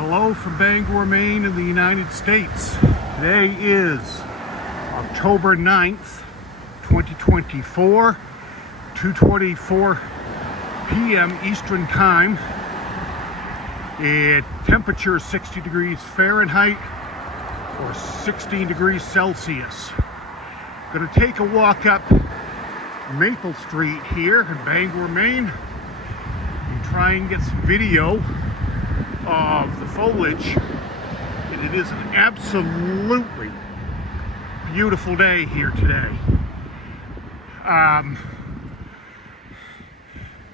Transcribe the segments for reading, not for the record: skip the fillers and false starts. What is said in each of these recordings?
Hello from Bangor, Maine in the United States. Today is October 9th, 2024, 2:24 p.m. Eastern Time. Temperature is 60 degrees Fahrenheit or 16 degrees Celsius. Gonna take a walk up Maple Street here in Bangor, Maine and try and get some video of the foliage. And it is an absolutely beautiful day here today.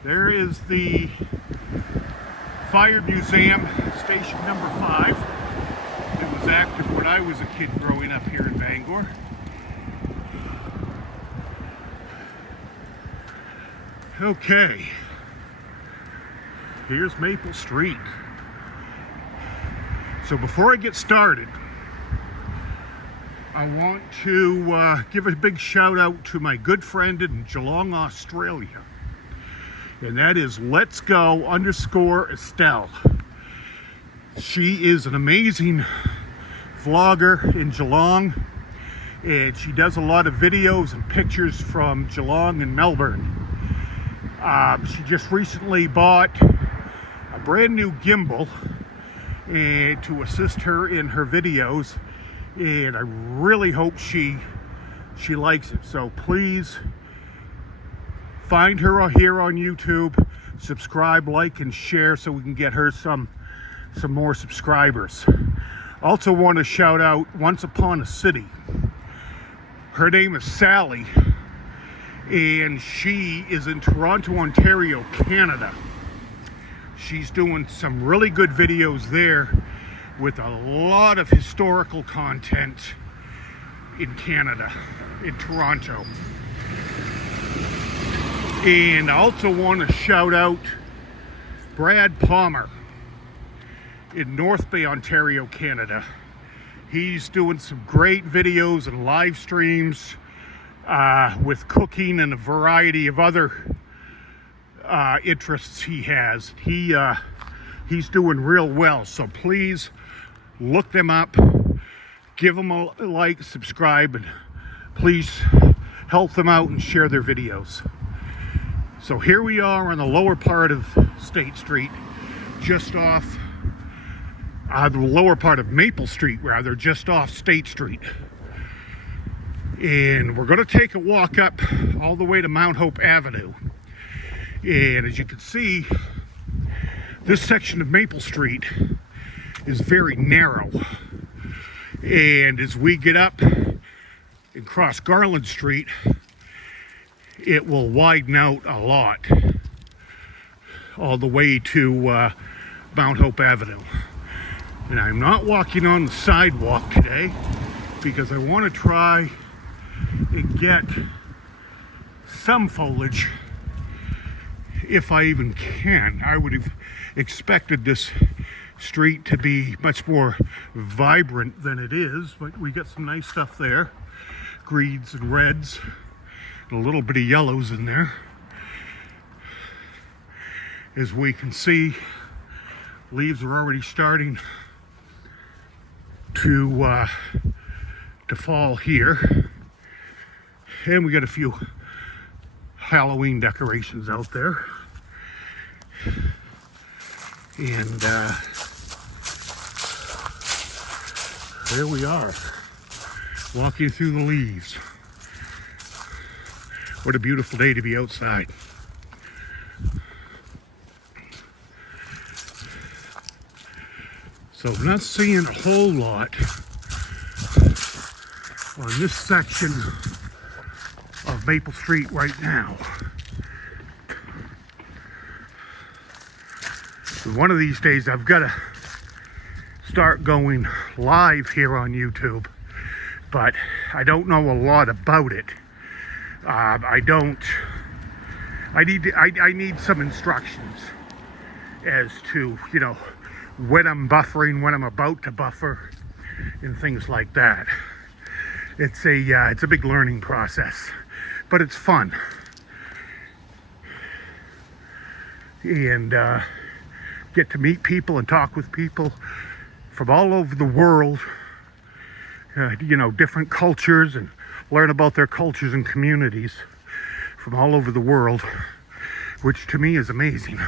There is the Fire Museum, station number 5. It was active when I was a kid growing up here in Bangor. Okay, here's Maple Street. So before I get started, I want to give a big shout out to my good friend in Geelong, Australia. And that is Let's Go _ Estelle. She is an amazing vlogger in Geelong, and she does a lot of videos and pictures from Geelong and Melbourne. She just recently bought a brand new gimbal and to assist her in her videos, and I really hope she likes it. So please find her here on YouTube, subscribe, like, and share so we can get her some more subscribers. Also want to shout out Once Upon a City. Her name is Sally, and she is in Toronto, Ontario, Canada. She's doing some really good videos there with a lot of historical content in Canada, in Toronto. And I also want to shout out Brad Palmer in North Bay, Ontario, Canada. He's doing some great videos and live streams with cooking and a variety of other interests he has. He's doing real well, so please look them up, give them a like, subscribe, and please help them out and share their videos. So here we are on the lower part of State Street, just off the lower part of Maple Street, rather, just off State Street. And we're going to take a walk up all the way to Mount Hope Avenue. And as you can see, this section of Maple Street is very narrow. And as we get up and cross Garland Street, it will widen out a lot all the way to Mount Hope Avenue. And I'm not walking on the sidewalk today because I want to try and get some foliage if I even can. I would have expected this street to be much more vibrant than it is, but we got some nice stuff there. Greens and reds, and a little bit of yellows in there. As we can see, leaves are already starting to fall here. And we got a few Halloween decorations out there. And there we are, walking through the leaves. What a beautiful day to be outside. So I'm not seeing a whole lot on this section of Maple Street right now. One of these days I've got to start going live here on YouTube, but I don't know a lot about it. I need some instructions as to, when I'm buffering, when I'm about to buffer, and things like that. It's a big learning process, but it's fun. And get to meet people and talk with people from all over the world, different cultures, and learn about their cultures and communities from all over the world, which to me is amazing.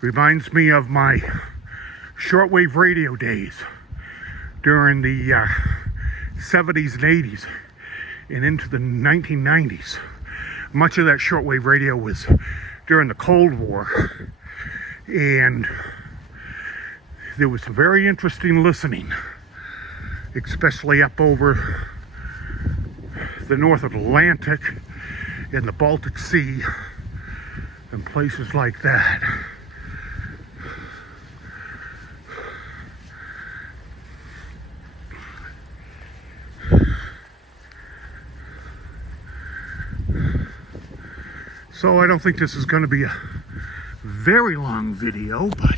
Reminds me of my shortwave radio days during the 70s and 80s and into the 1990s. Much of that shortwave radio was during the Cold War, and there was some very interesting listening, especially up over the North Atlantic and the Baltic Sea and places like that. So I don't think this is going to be a very long video, but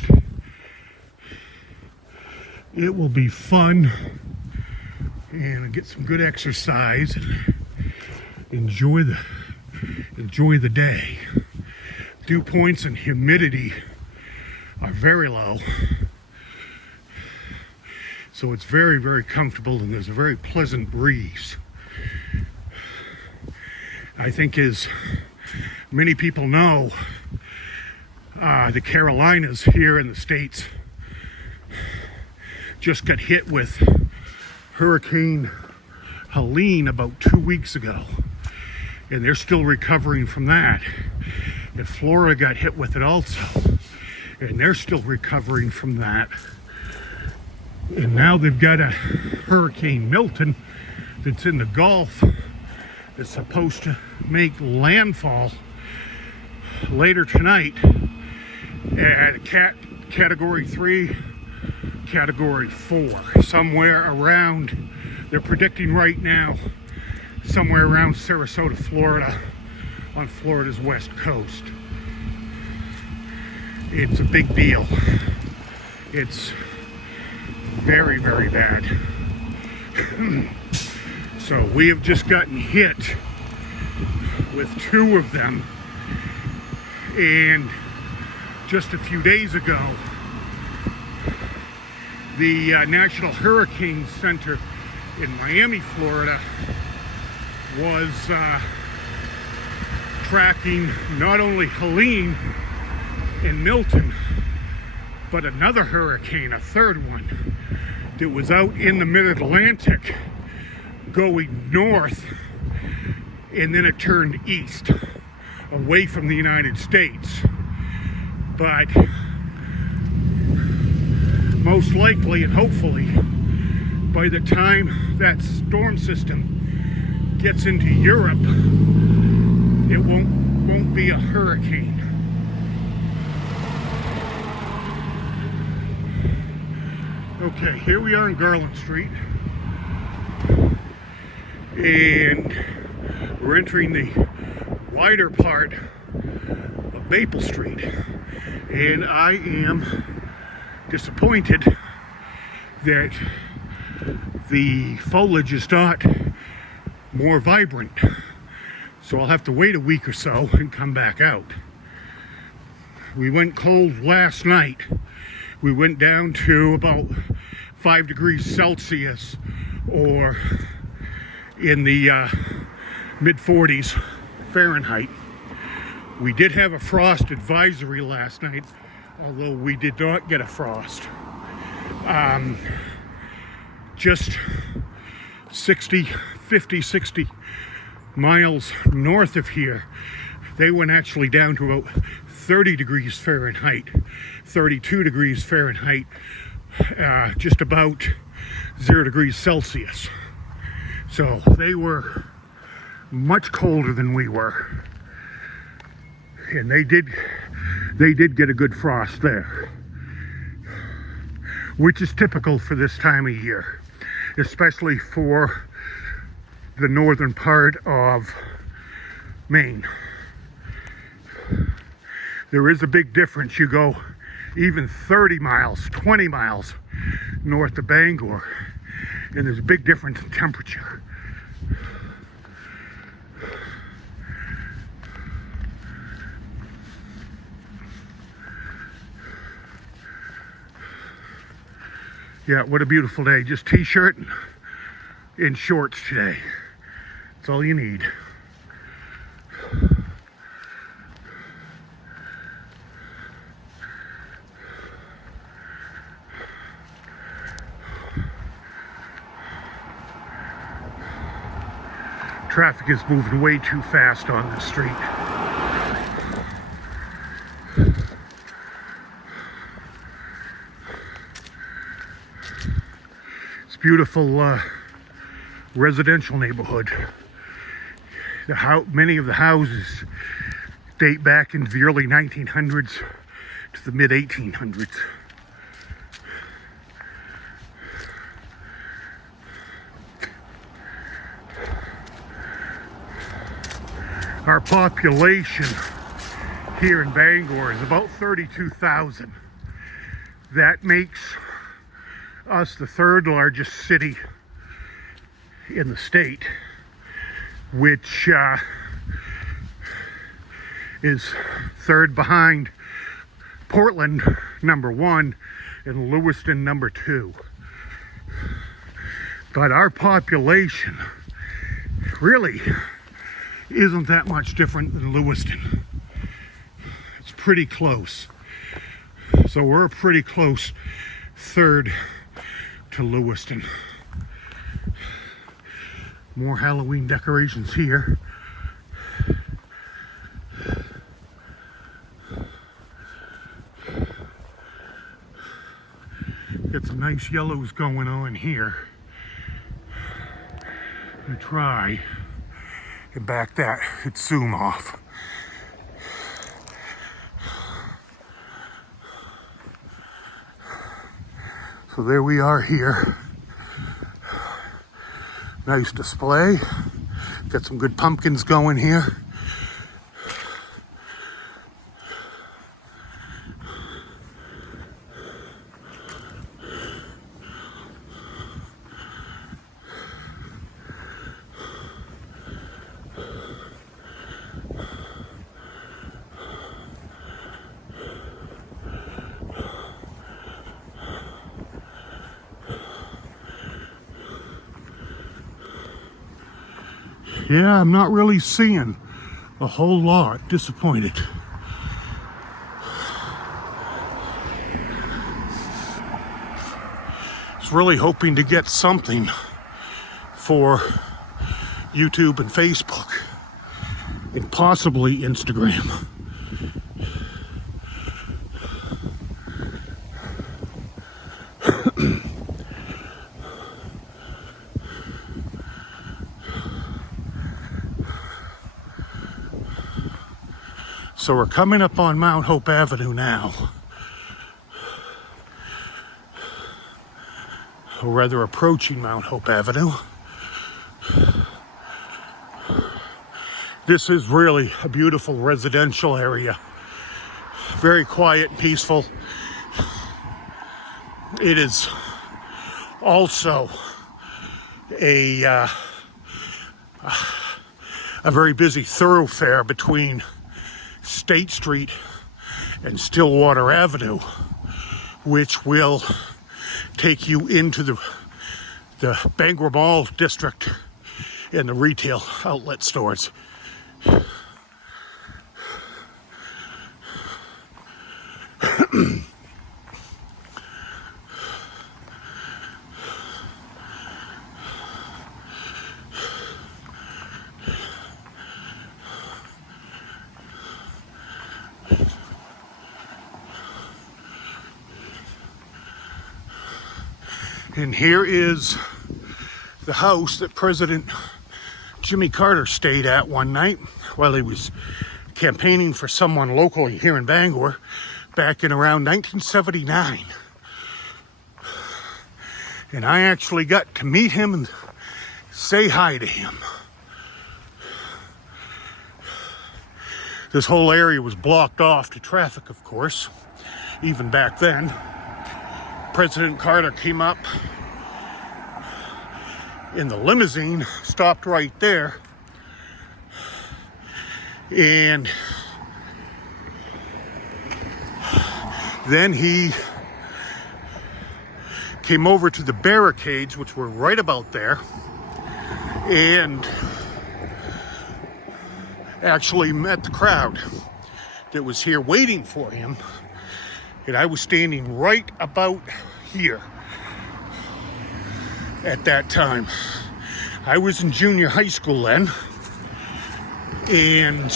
it will be fun and get some good exercise and enjoy the day. Dew points and humidity are very low, so it's very, very comfortable, and there's a very pleasant breeze. I think, as many people know, the Carolinas here in the States just got hit with Hurricane Helene about 2 weeks ago, and they're still recovering from that. And Florida got hit with it also, and they're still recovering from that. And now they've got a Hurricane Milton that's in the Gulf that's supposed to make landfall later tonight at category 3, category 4, somewhere around, they're predicting right now, somewhere around Sarasota, Florida, on Florida's west coast. It's a big deal. It's very, very bad. So we have just gotten hit with 2 of them, and just a few days ago, the National Hurricane Center in Miami, Florida, was tracking not only Helene and Milton, but another hurricane, a third one, that was out in the mid-Atlantic going north, and then it turned east away from the United States. But most likely and hopefully, by the time that storm system gets into Europe, it won't be a hurricane. Okay, here we are in Garland Street, and we're entering the wider part of Maple Street, and I am disappointed that the foliage is not more vibrant, so I'll have to wait a week or so and come back out. We went cold last night. We went down to about 5 degrees Celsius, or in the mid 40s Fahrenheit. We did have a frost advisory last night, although we did not get a frost. Just 60 miles north of here, they went actually down to about 30 degrees Fahrenheit, 32 degrees Fahrenheit, just about 0 degrees Celsius. So they were much colder than we were, and they did get a good frost there, which is typical for this time of year, especially for the northern part of Maine. There is a big difference. You go even 30 miles, 20 miles north of Bangor, and there's a big difference in temperature. Yeah, what a beautiful day. Just t-shirt and shorts today. That's all you need. Traffic is moving way too fast on the street. It's a beautiful residential neighborhood. Many of the houses date back into the early 1900s to the mid 1800s. Our population here in Bangor is about 32,000. That makes us the third largest city in the state, which is third behind Portland, number 1, and Lewiston, number 2. But our population really isn't that much different than Lewiston. It's pretty close. So we're a pretty close third to Lewiston. More Halloween decorations here. Get some nice yellows going on here. I'm gonna try and back that its zoom off. So there we are here. Nice display. Got some good pumpkins going here. Yeah, I'm not really seeing a whole lot. Disappointed. I was really hoping to get something for YouTube and Facebook and possibly Instagram. So we're coming up on Mount Hope Avenue now. Or rather approaching Mount Hope Avenue. This is really a beautiful residential area. Very quiet and peaceful. It is also a very busy thoroughfare between State Street and Stillwater Avenue, which will take you into the Bangor Mall district and the retail outlet stores. And here is the house that President Jimmy Carter stayed at one night while he was campaigning for someone locally here in Bangor back in around 1979. And I actually got to meet him and say hi to him. This whole area was blocked off to traffic, of course, even back then. President Carter came up in the limousine, stopped right there, and then he came over to the barricades, which were right about there, and actually met the crowd that was here waiting for him. And I was standing right about here at that time. I was in junior high school then, and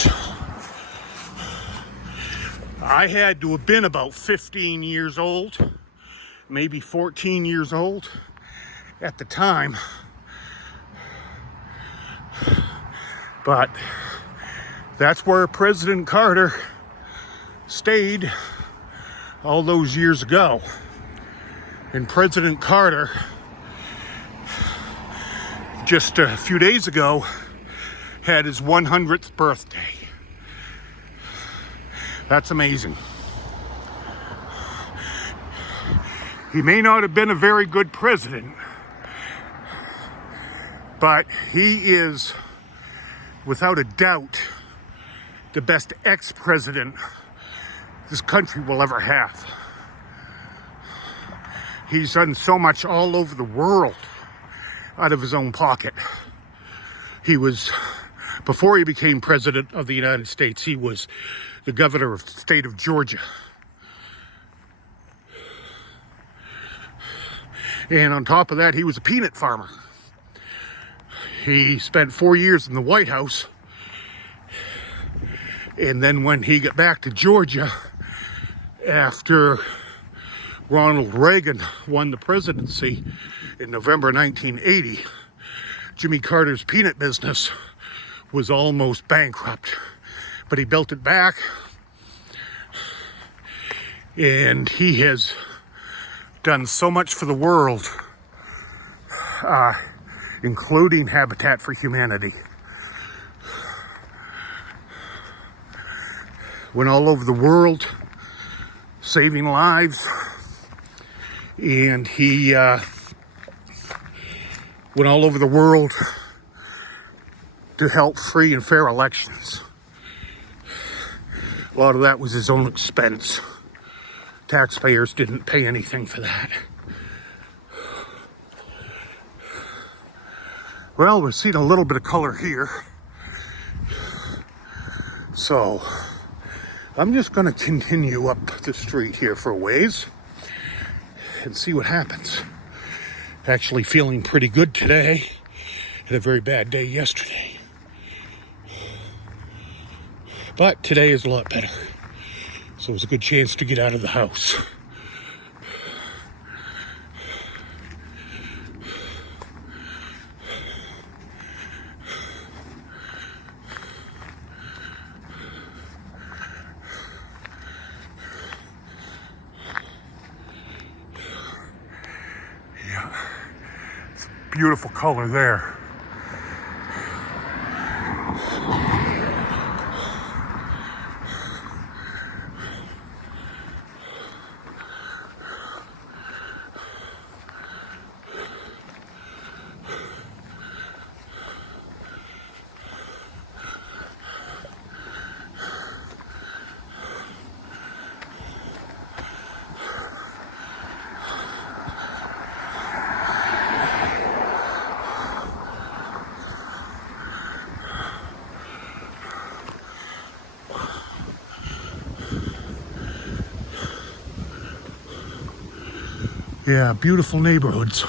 I had to have been about 15 years old, maybe 14 years old at the time. But that's where President Carter stayed all those years ago. And President Carter, just a few days ago, had his 100th birthday. That's amazing. He may not have been a very good president, but he is, without a doubt, the best ex-president this country will ever have. He's done so much all over the world out of his own pocket. He was, before he became president of the United States, he was the governor of the state of Georgia. And on top of that, he was a peanut farmer. He spent 4 years in the White House. And then when he got back to Georgia, after Ronald Reagan won the presidency in November 1980, Jimmy Carter's peanut business was almost bankrupt. But he built it back, and he has done so much for the world, including Habitat for Humanity. Went all over the world saving lives, and he went all over the world to help free and fair elections. A lot of that was his own expense. Taxpayers didn't pay anything for that. Well, we're seeing a little bit of color here. So I'm just going to continue up the street here for a ways and see what happens. Actually feeling pretty good today. Had a very bad day yesterday. But today is a lot better. So it was a good chance to get out of the house. Yeah, it's a beautiful color there. Yeah, beautiful neighborhoods.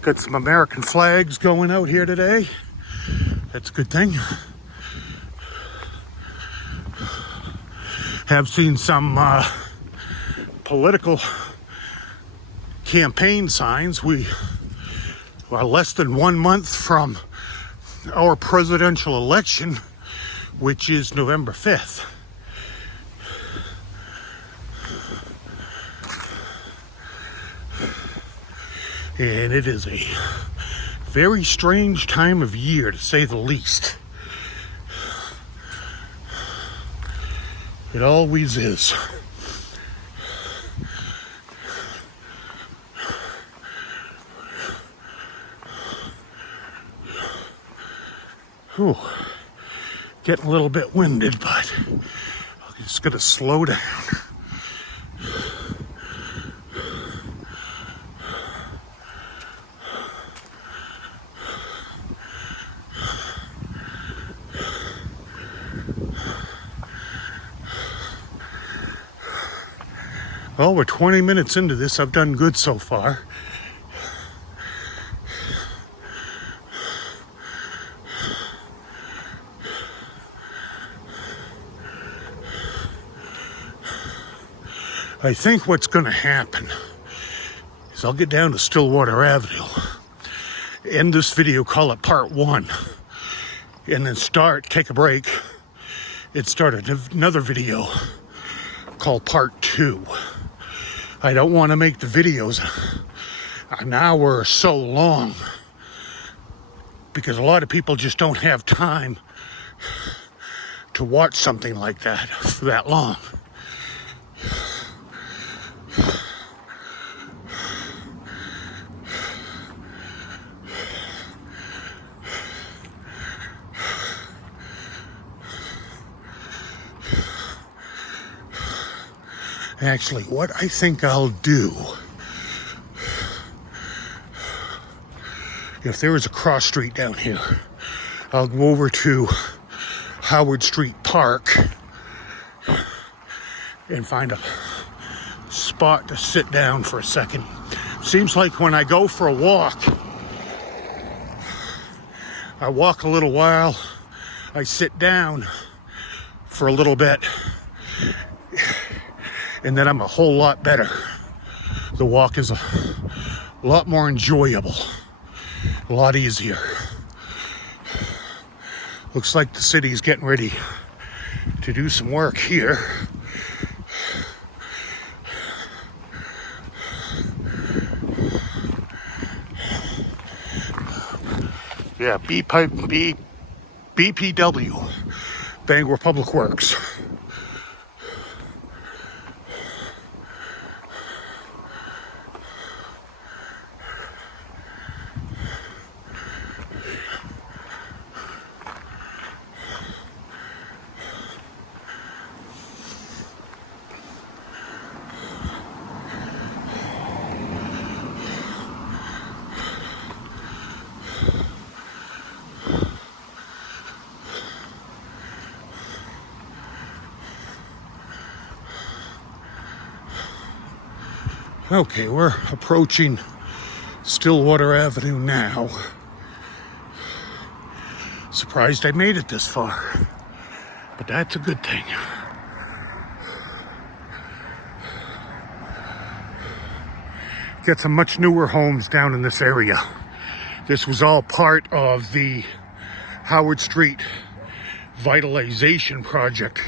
Got some American flags going out here today. That's a good thing. Have seen some political campaign signs. We are less than 1 month from our presidential election, which is November 5th. And it is a very strange time of year, to say the least. It always is. Whew. Getting a little bit winded, but I'll Just gotta slow down. Well, we're 20 minutes into this. I've done good so far. I think what's going to happen is I'll get down to Stillwater Avenue, end this video, call it part 1, and then take a break, and start another video called part 2. I don't want to make the videos an hour or so long because a lot of people just don't have time to watch something like that for that long. Actually, what I think I'll do, if there is a cross street down here, I'll go over to Howard Street Park and find a spot to sit down for a second. Seems like when I go for a walk, I walk a little while, I sit down for a little bit, and then I'm a whole lot better. The walk is a lot more enjoyable, a lot easier. Looks like the city's getting ready to do some work here. Yeah, BPW, Bangor Public Works. Okay, we're approaching Stillwater Avenue now. Surprised I made it this far, but that's a good thing. Get some much newer homes down in this area. This was all part of the Howard Street Vitalization Project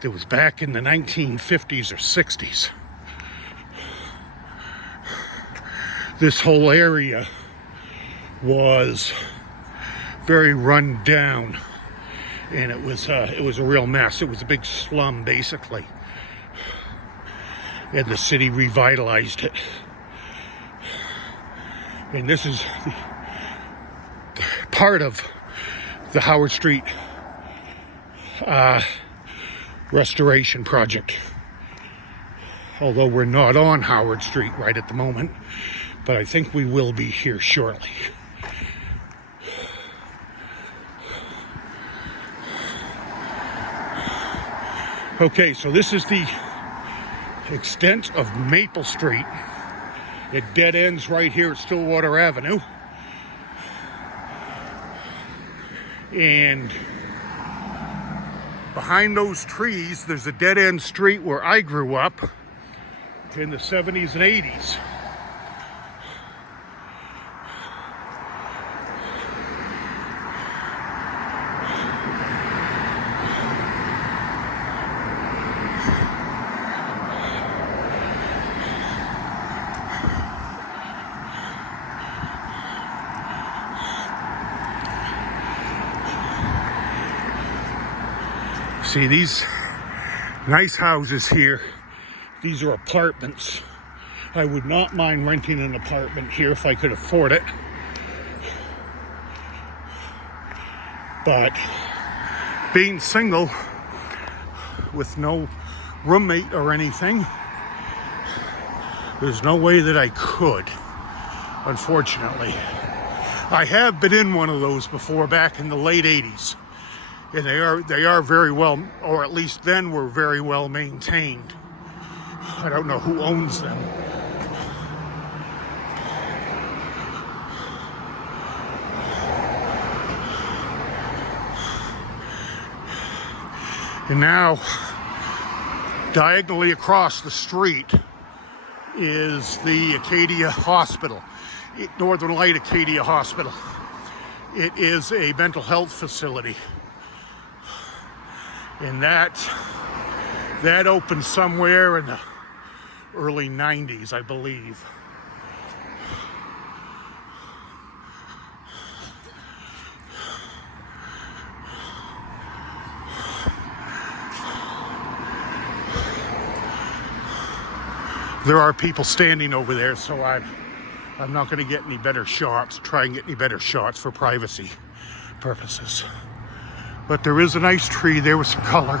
that was back in the 1950s or 60s. This whole area was very run down, and it was a real mess. It was a big slum, basically, and the city revitalized it. And this is part of the Howard Street restoration project. Although we're not on Howard Street right at the moment, but I think we will be here shortly. Okay, so this is the extent of Maple Street. It dead ends right here at Stillwater Avenue. And behind those trees, there's a dead end street where I grew up in the 70s and 80s. See these nice houses here. These are apartments. I would not mind renting an apartment here if I could afford it. But being single, with no roommate or anything. There's no way that I could, unfortunately. I have been in one of those before back in the late 80s. And they are very well, or at least then were very well maintained. I don't know who owns them. And now, diagonally across the street is the Acadia Hospital, Northern Light Acadia Hospital. It is a mental health facility. And that opened somewhere in the early 90s, I believe. There are people standing over there, so I'm not going to get any better shots, try and get any better shots for privacy purposes. But there is a nice tree there with some color.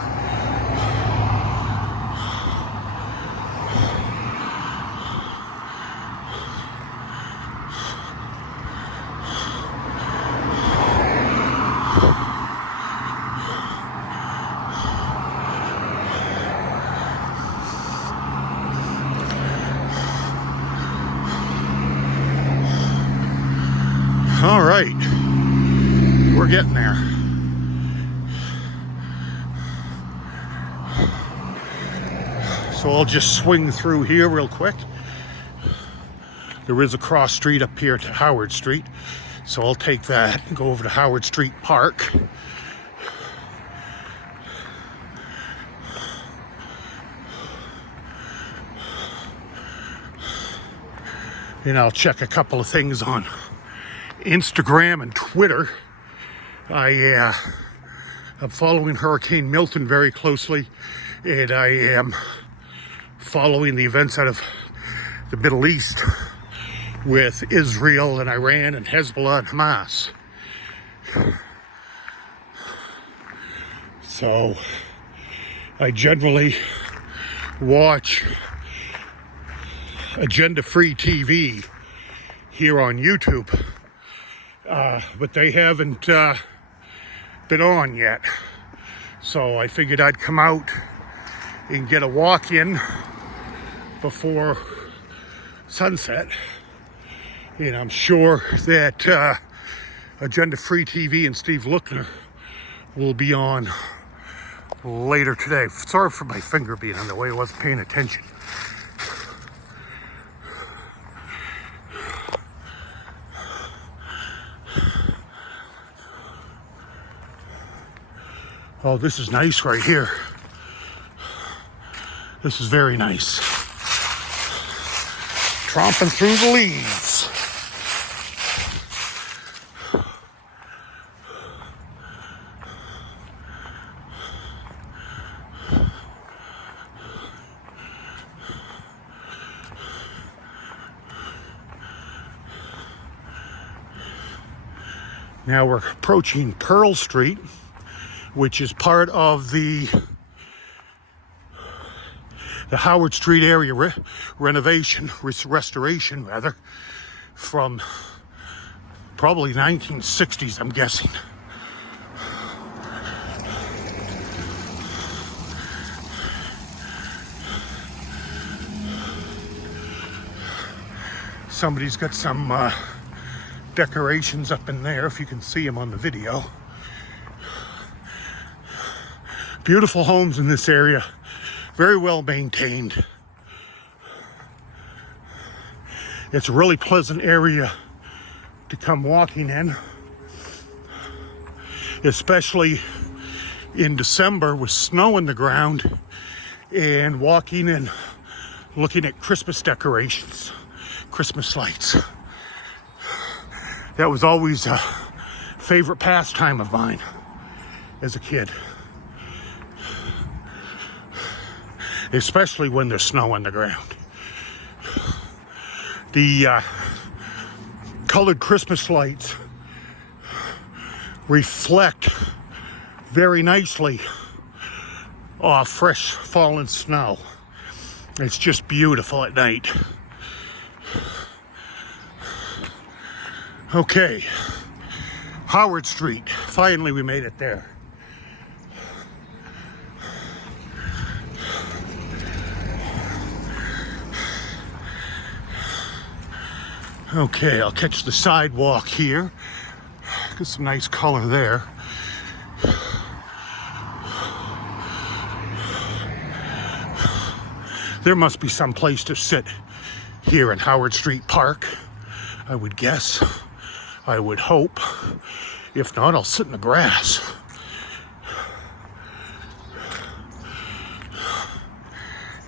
All right, we're getting there. So I'll just swing through here real quick. There is a cross street up here to Howard Street, so I'll take that and go over to Howard Street Park. And I'll check a couple of things on Instagram and Twitter. I'm following Hurricane Milton very closely, and I am following the events out of the Middle East with Israel and Iran and Hezbollah and Hamas. So I generally watch agenda-free TV here on YouTube, but they haven't been on yet. So I figured I'd come out and get a walk in before sunset. And I'm sure that Agenda Free TV and Steve Lookner will be on later today. Sorry for my finger being on the way, I wasn't paying attention. Oh, this is nice right here. This is very nice. Tromping through the leaves. Now we're approaching Pearl Street, which is part of the Howard Street area restoration, from probably 1960s, I'm guessing. Somebody's got some decorations up in there, if you can see them on the video. Beautiful homes in this area, very well maintained. It's a really pleasant area to come walking in, especially in December with snow on the ground, and walking and looking at Christmas decorations, Christmas lights. That was always a favorite pastime of mine as a kid. Especially when there's snow on the ground. The colored Christmas lights reflect very nicely off fresh fallen snow. It's just beautiful at night. Okay, Howard Street. Finally, we made it there. Okay, I'll catch the sidewalk here. Got some nice color there. There must be some place to sit here in Howard Street Park, I would guess. I would hope. If not, I'll sit in the grass.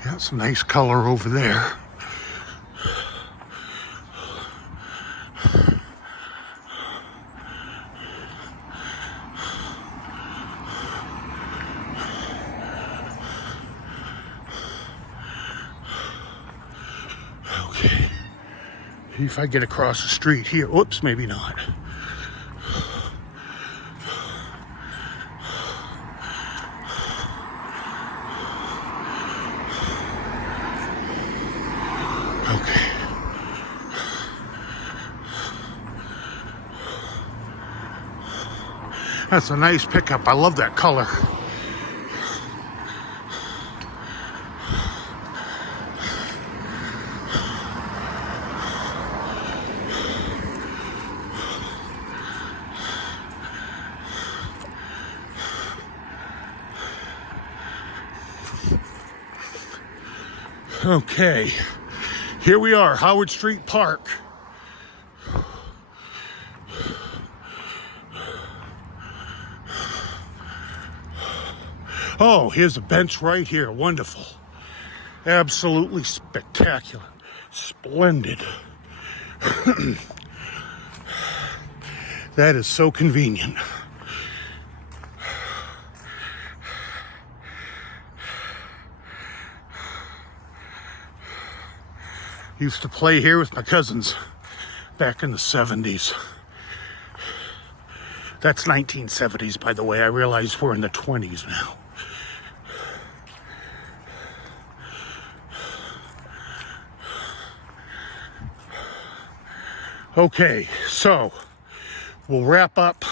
Got some nice color over there. Okay. If I get across the street here, whoops, maybe not. Okay. That's a nice pickup. I love that color. Okay, here we are, Howard Street Park. Oh, here's a bench right here. Wonderful. Absolutely spectacular. Splendid. That is so convenient. Used to play here with my cousins back in the 70s. That's 1970s, by the way. I realize we're in the 20s now. Okay, so we'll wrap up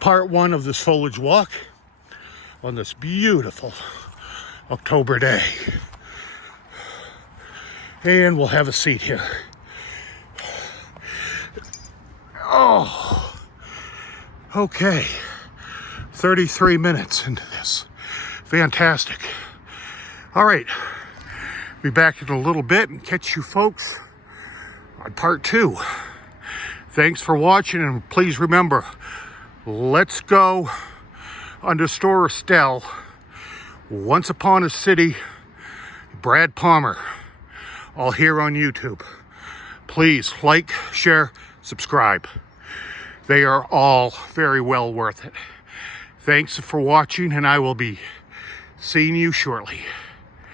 part one of this foliage walk on this beautiful October day. And we'll have a seat here. Oh, okay. 33 minutes into this. Fantastic. All right. Be back in a little bit and catch you folks on part two. Thanks for watching, and please remember, let's go _ Estelle. Once Upon a City, Brad Palmer. All here on YouTube. Please like, share, subscribe. They are all very well worth it. Thanks for watching, and I will be seeing you shortly.